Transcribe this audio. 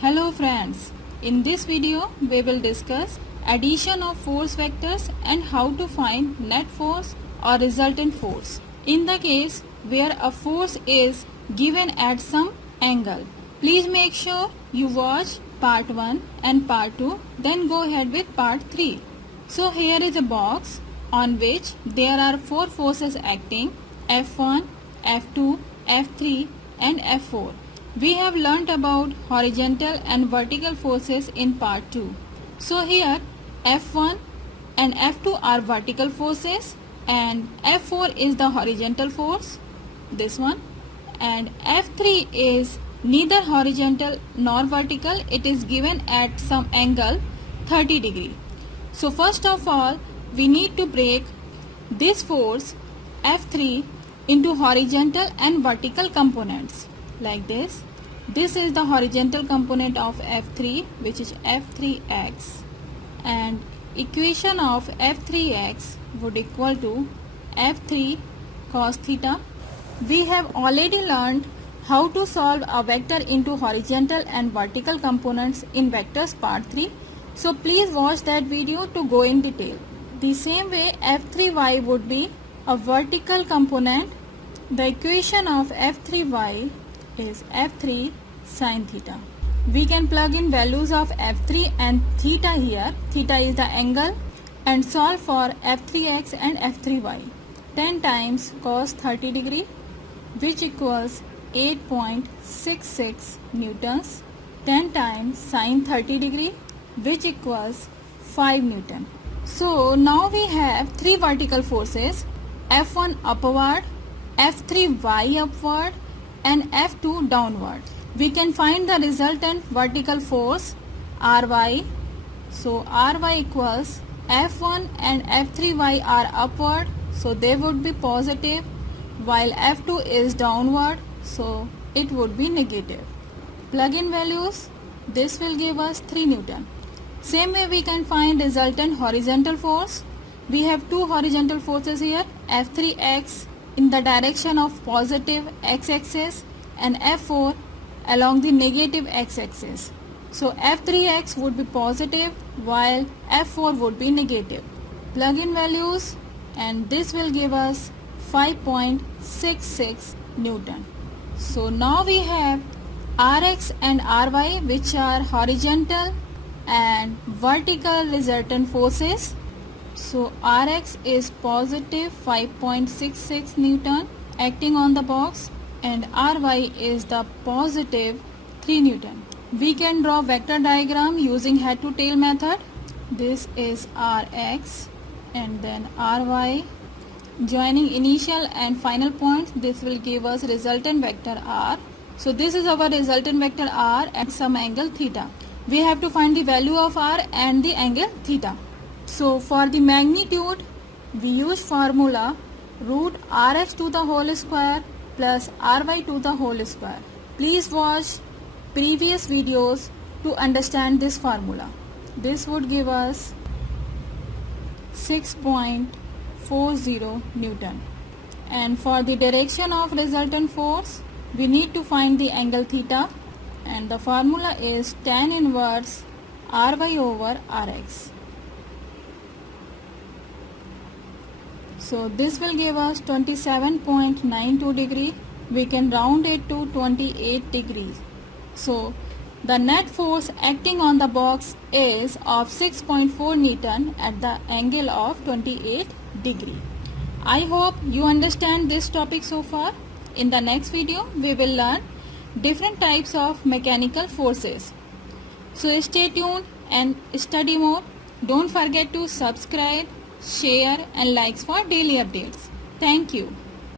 Hello friends, in this video we will discuss addition of force vectors and how to find net force or resultant force. In the case where a force is given at some angle, please make sure you watch part 1 and part 2, then go ahead with part 3. So here is a box on which there are 4 forces acting: F1, F2, F3 and F4. We have learnt about horizontal and vertical forces in part 2. So here F1 and F2 are vertical forces and F4 is the horizontal force, this one, and F3 is neither horizontal nor vertical, it is given at some angle 30 degree. So first of all we need to break this force F3 into horizontal and vertical components like this. This is the horizontal component of F3, which is F3x, and equation of F3x would equal to F3 cos theta. We have already learned how to solve a vector into horizontal and vertical components in vectors part 3. So please watch that video to go in detail. The same way F3y would be a vertical component. The equation of F3y is F3 sin theta. We can plug in values of F3 and theta here. Theta is the angle, and solve for F3x and F3y. 10 times cos 30 degree, which equals 8.66 newtons. 10 times sin 30 degree, which equals 5 newton. So now we have 3 vertical forces: F1 upward, F3y upward and F2 downward. We can find the resultant vertical force Ry. So Ry equals F1 and F3y are upward, so they would be positive, while F2 is downward, so it would be negative. Plug in values, this will give us 3 Newton. Same way we can find resultant horizontal force. We have 2 horizontal forces here, F3x in the direction of positive x-axis and F4 along the negative x-axis. So F3x would be positive while F4 would be negative. Plug in values and this will give us 5.66 Newton. So now we have Rx and Ry, which are horizontal and vertical resultant forces. So Rx is positive 5.66 Newton acting on the box, and Ry is the positive 3 Newton. We can draw vector diagram using head to tail method. This is Rx and then Ry. Joining initial and final points, this will give us resultant vector R. So this is our resultant vector R at some angle theta. We have to find the value of R and the angle theta. So for the magnitude, we use formula root Rx to the whole square plus Ry to the whole square. Please watch previous videos to understand this formula. This would give us 6.40 Newton. And for the direction of resultant force, we need to find the angle theta, and the formula is tan inverse Ry over Rx. So this will give us 27.92 degree. We can round it to 28 degrees. So the net force acting on the box is of 6.4 Newton at the angle of 28 degree. I hope you understand this topic so far. In the next video, we will learn different types of mechanical forces. So stay tuned and study more. Don't forget to subscribe, share and likes for daily updates. Thank you.